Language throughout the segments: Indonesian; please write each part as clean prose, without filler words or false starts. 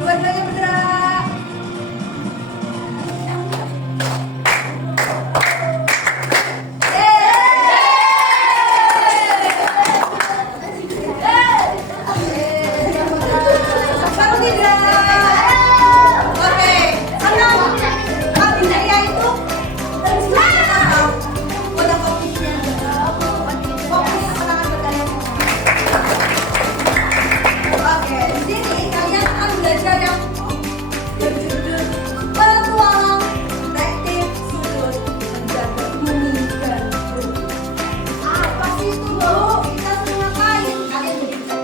Dua-duanya bergerak. Satu tidak. Oke, senang. Habis saya itu udah fokusnya. Fokus tangan berkarya. Oke, di sini kalian akan belajar yang berjudul Petualang Detektif Sudut Menjaga Bumi dan Bumi. Apa sih itu, Bu? Kita sudah ngapain? Kalian jadi bisa.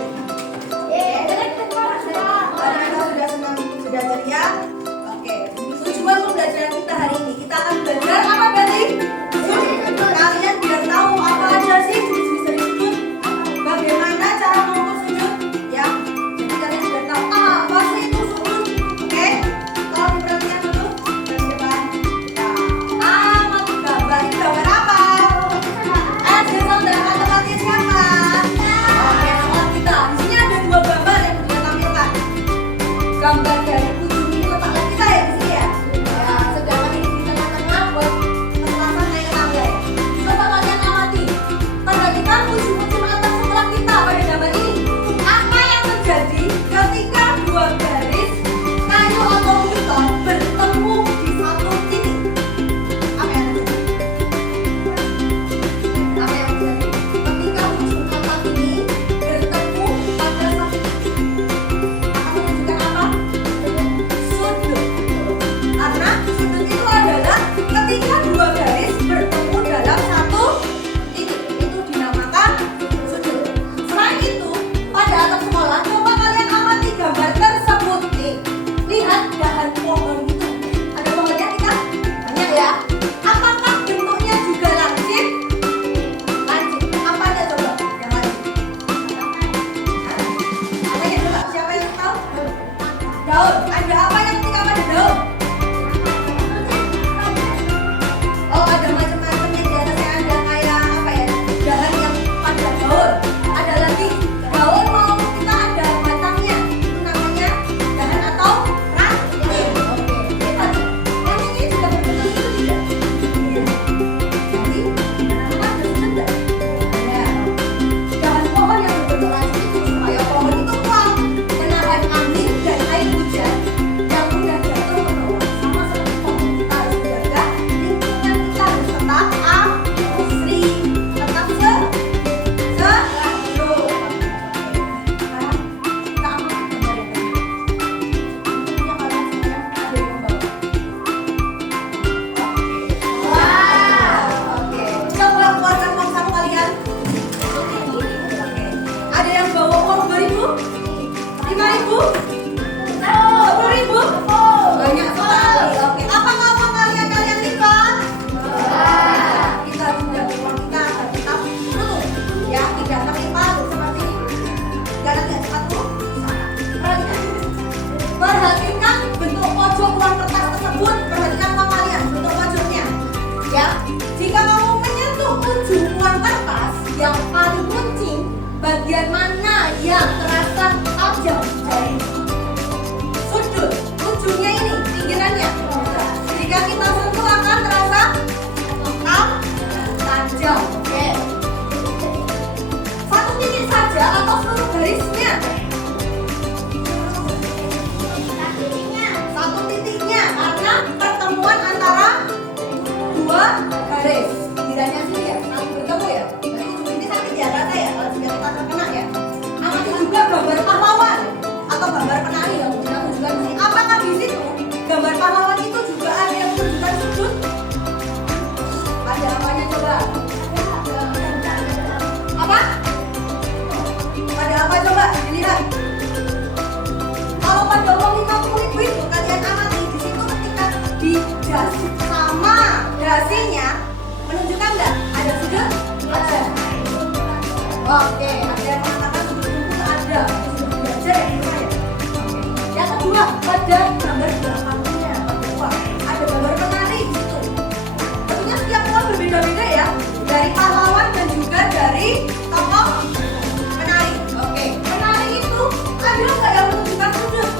Sudah senang, sudah ceria. Oke, tujuan pembelajaran kita hari ini kita akan belajar apa berarti? Kalian biar tahu apa aja sih jenis-jenis dari sudut, bagaimana cara mengukur sudut, ya. Jadi kalian sudah tahu apa sih itu sudut. Oke, kalau diperhatikan dulu dari depan. Ya, amati gambar. Ini gambar apa? Jason dan teman-temannya siapa? Oke, sekolah kita. Di sini ada dua gambar yang kita tampilkan. Gambar dari ujung ini letakkan kita ya di sini ya. Ya, sedangkan ini di tengah-tengah buat kekerasan naik tangga ya. Coba kalian amati. Perhatikan ujung-ujung atas setelah kita pada gambar ini. Apa yang terjadi ketika dua garis kayu atau beton bertemu di satu titik? Apa yang terjadi? Apa yang terjadi? Ketika ujung atas ini bertemu pada satu titik, akan menunjukkan apa? Sudut. Karena sudut itu adalah ketika dua garis bertemu dalam satu titik. Itu dinamakan sudut. Selain itu, pada atap sekolah, coba kalian amati gambar tersebut. Nih, lihat dahan pohon itu. Ada pohonnya kita? Banyak ya. Apakah bentuknya juga lancip? Lancip. Apa aja coba yang lancip? Apa ya coba? Siapa yang tahu? Daun. Ada apa yang ketika pada daun? Oh, ada macam-macam yang di atasnya ada kayak apa ya? Dahan yang pada daun. Ada lagi daun mau kita ada batangnya. Itu namanya dahan atau ranting. Oke. Lihat. Yang ini juga berbentuk itu tidak? Iya. Jadi, kenapa ada sudut? Ada. Dahan pohon yang berbentuk lancip itu supaya pohon itu kuat menahan angin dan air hujan yang mudah jatuh ke bawah. Sama seperti pohon, kita harus menjaga lingkungan kita harus tetap asri, tetap sejuk. Sekarang kita ambil gambar yang tadi. Tentunya kalian semuanya ada yang membawa. Wow, oke. Coba keluarkan uang saku kalian. Oke. Ada yang bawa uang 2.000? 5.000? 10.000? Banyak sekali. Oke. Apakah uang kalian lipat? Kita harus menjaga uang kita agar tetap utuh, ya, tidak terlipat seperti ini. Tidak nanti ada satu sana. Perhatikan bentuk pojok uang kertas tersebut. Perhatikan uang kalian, bentuk pojoknya. Ya, jika kamu menyentuh ujung uang kertas yang paling kuncing, bagian mana yang terasa tajam dari sudut? Ujungnya ini, pinggirannya. Jika kita sentuh akan terasa tajam. Oke. Satu titik saja atau seluruh garisnya? Satu titiknya, karena pertemuan antara dua garis. Pinggirannya sini ya, saling bertemu ya. Berarti ujung ini sakit ya, rata ya, kalau sudah kita terkena ya. Amati juga gambar pahlawan atau gambar penari yang kita tunjukkan di sini. Apakah di situ gambar pahlawan itu juga ada yang menunjukkan sudut? Ada apanya coba? Apa? Ada apa coba? Dilihat. Kalau pada uang 50.000 itu kalian amati di situ ketika di jas sama dasinya menunjukkan nggak ada sudut? Ada. Oke, ada yang mengatakan sudut kumpul ada. Sudah belajar ya di rumah ya. Oke. Yang kedua, pada gambar belakangnya pada uang ada gambar penari di situ. Tentunya setiap uang berbeda-beda ya, dari pahlawan dan juga dari tokoh penari. Oke, penari itu ada nggak yang menunjukkan sudut?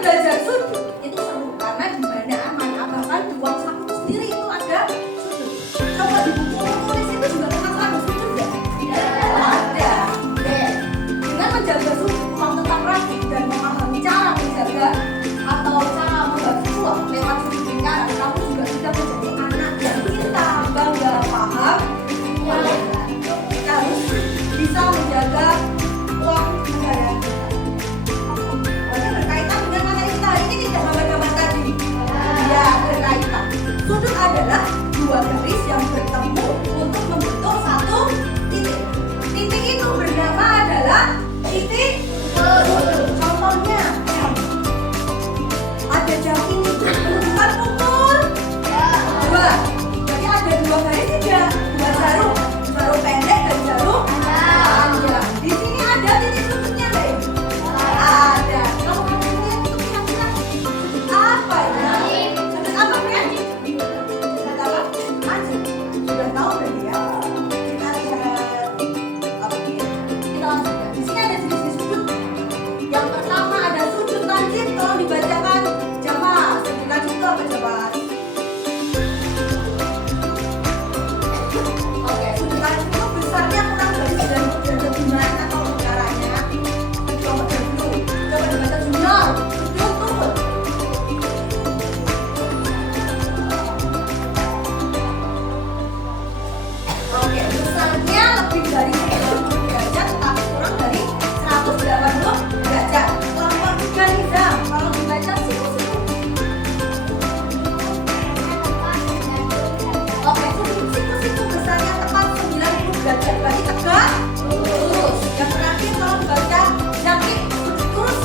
belajar sudut itu seru karena di mana bahkan di uang saku sendiri itu ada sudut. Coba di buku tulis itu juga termasuk ada sudut ya? Ada. Dengan menjaga sudut, uang tetap rapi dan memahami cara menjaga atau cara membagi uang lewat sudut lingkaran, kamu juga sudah menjadi anak yang pintar, bangga, paham. Kita harus bisa menjaga uang negara kita. Oke, berkaitan dengan materi kita hari ini tidak gambar-gambar tadi. Ya, berkaitan. Sudut adalah dua garis yang bertemu untuk membentuk satu titik. Titik itu bernama adalah titik sudut. Contohnya, ada jam ini menunjukkan pukul 2. Jadi ada dua garis tidak? Dua jarum. Jarum pendek dan jarum panjang. Di sini ada titik sudutnya nggak ini? Ada. Kalau kamu lihat itu kira-kira sudut apa ya? Sudut apa kan? Sudut apa? Anjing. Sudah tahu berarti ya? Kita lihat. Oke. Kita lanjutkan. Di sini ada jenis sudut. Yang pertama ada sudut lancip. Tolong dibacakan Jamal. Sudut lancip itu apa Jamal? Oke, sudut lancip itu besarnya kurang dari 90 derajat. Gimana kalau caranya? Coba dulu. Coba dibaca junior. Sudut turun. Oke, besarnya lebih dari 90 derajat tetapi kurang dari 180 derajat. Kelompok 3 Nizam, kalau dibaca siku-siku. Oke, siku-siku besarnya tepat 90 derajat. Berarti tegak lurus. Yang terakhir kalau dibaca jangkrik lurus.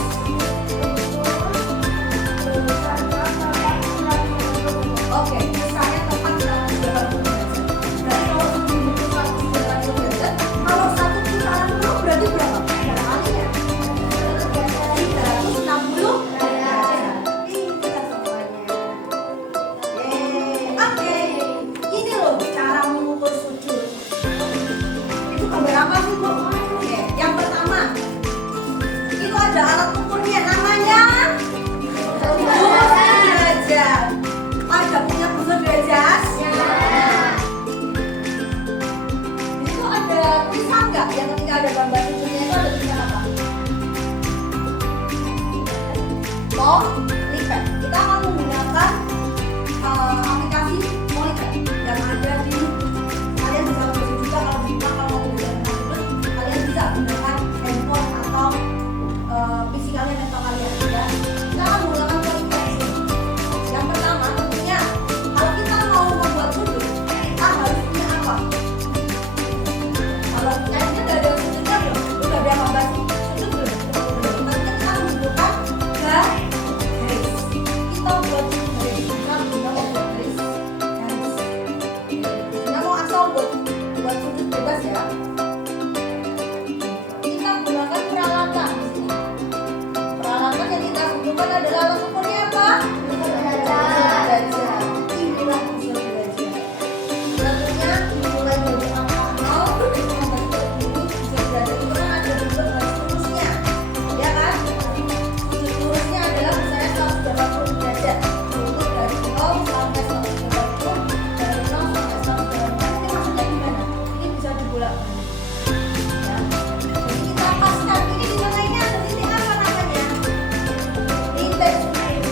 Oke, besarnya tepat 180 derajat. Berarti kalau dibentuk 180 derajat, kalau satu putaran penuh berarti berapa? Berapa kali ya? 360 derajat. Pintar semuanya. Oke, ini loh cara mengukur sudut. Itu gambar apa sih Bu? Oke, yang pertama itu ada alat ukurnya namanya buzzer derajat. Ada punya buzzer derajat? Itu ada tulisan nggak? Yang ketika ada gambar sudutnya itu ada tulisan apa? Molipet. Kita akan menggunakan aplikasi Molipet yang ada di kalian bisa belajar juga kalau di rumah kalau mau belajar tentang sudut kalian bisa menggunakan handphone atau PC kalian atau kalian ya. Kita akan menggunakan Molipet di sini. Yang pertama tentunya kalau kita mau membuat sudut kita harus punya apa? Kalau kayaknya nggak ada sudutnya belum? Udah ada gambar sudut belum? Nanti kita membutuhkan garis. Kita buat garis. Kita membuat garis. Kita mau asal buat sudut bebas ya. Kita gunakan peralatan di sini. Peralatan yang kita butuhkan adalah alat ukurnya apa? Derajat. Inilah buzzer derajat. Tentunya dimulai dari angka 0 sampai ke 10 buzzer derajat itu kan ada bentuk garis lurusnya, ya kan? Sudut lurusnya adalah misalnya 180 derajat. Untuk dari 0 sampai 180, dari 0 sampai 180. Ini maksudnya gimana? Ini bisa dibolak. Ya. Jadi kita paskan ini di mana ini ada titik apa namanya? Titik sudut.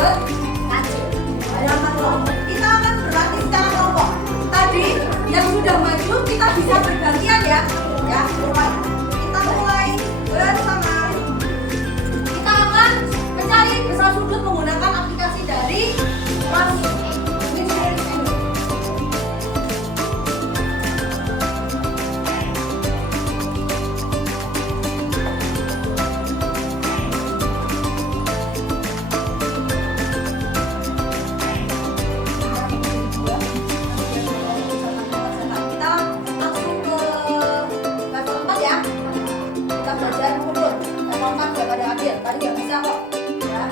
kecil. Ada 4 kelompok. Kita akan berlatih secara kelompok. Tadi yang sudah maju kita bisa bergantian ya. Ya, kita mulai bersama. Kita akan mencari besar sudut menggunakan aplikasi dari tadi nggak bisa kok ya.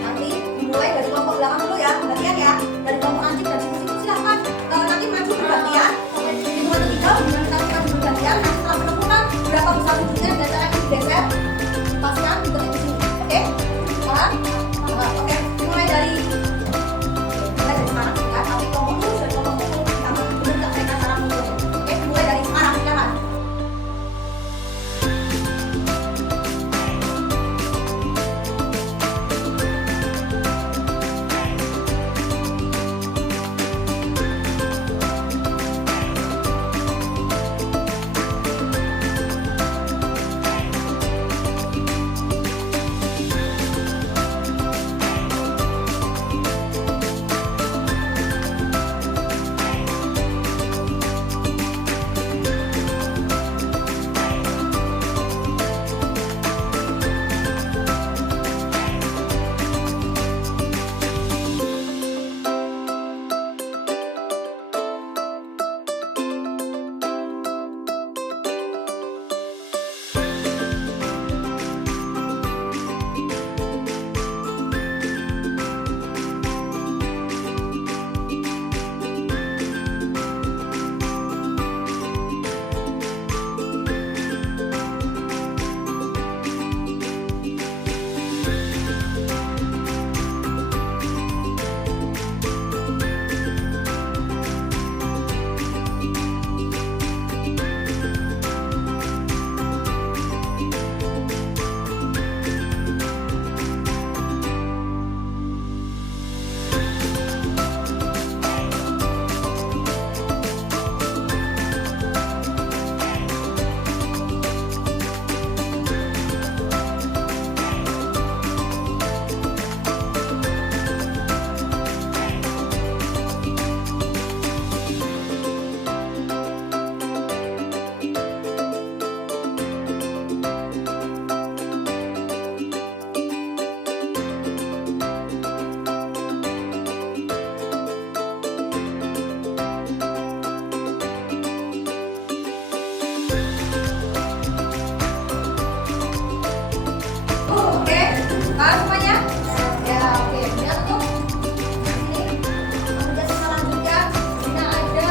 Nanti dimulai dari kelompok belakang dulu ya, gantian ya. Dari kelompok anjing dan siku-siku silahkan nanti maju bergantian. Hitungan 3 kita maju bergantian. Nanti setelah menemukan berapa besar sudutnya dan cara digeser, pasnya diketik di sini. Oke? Paham? Oke. Mulai dari sekarang ya. Nanti kelompok dulu dan kelompok dulu kita mengerjakan cara munculnya. Oke? Mulai dari sekarang silahkan. Semuanya? Ya, oke. Lihat tuh. Sini. Kemudian selanjutnya, ini ada.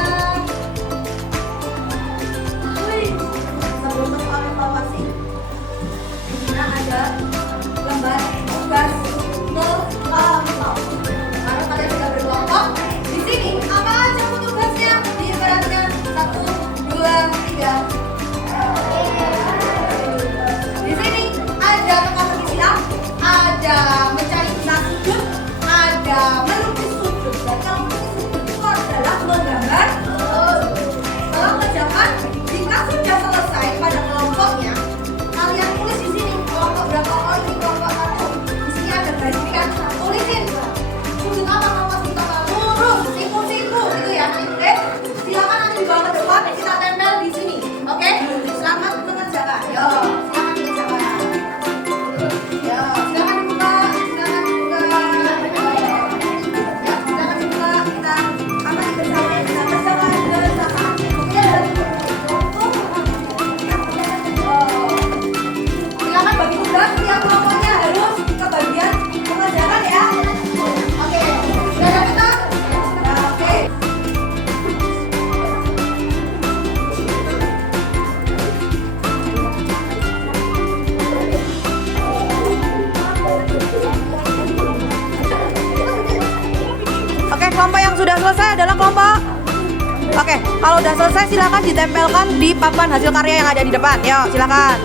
Sebelum soal evaluasi, ini ada lembar tugas kelompok. Karena kalian sudah berkelompok, di sini apa aja tugasnya? Diibaratkan 1, 2, 3. Di sini ada teka-teki silang, ada mencari besar sudut, ada melukis sudut. Dan kalau melukis sudut itu adalah menggambar. Setelah mengerjakan, jika sudah selesai pada kelompoknya, kalian tulis di sini kelompok berapa. Oh, ini kelompok 1. Di sini ada garis pikan, tulisin sudut apa, kelompok sudut apa, lurus, siku-siku gitu ya. Silakan nanti dibawa ke depan, kita tempel di sini. Oke? Selamat mengerjakan. Yo, silakan dikerjakan. Yo, silakan dibuka, silakan dibuka. Ya, silakan dibuka. Kita akan dikerjakan. Kita kerjakan. Oke, silakan bagi tugas. Tiap kelompoknya harus kebagian mengerjakan ya. Oke, sudah ada kita? Ya, oke. Oke, kelompok yang sudah selesai adalah kelompok. Oke, kalau sudah selesai silakan ditempelkan di papan hasil karya yang ada di depan. Yuk, silakan.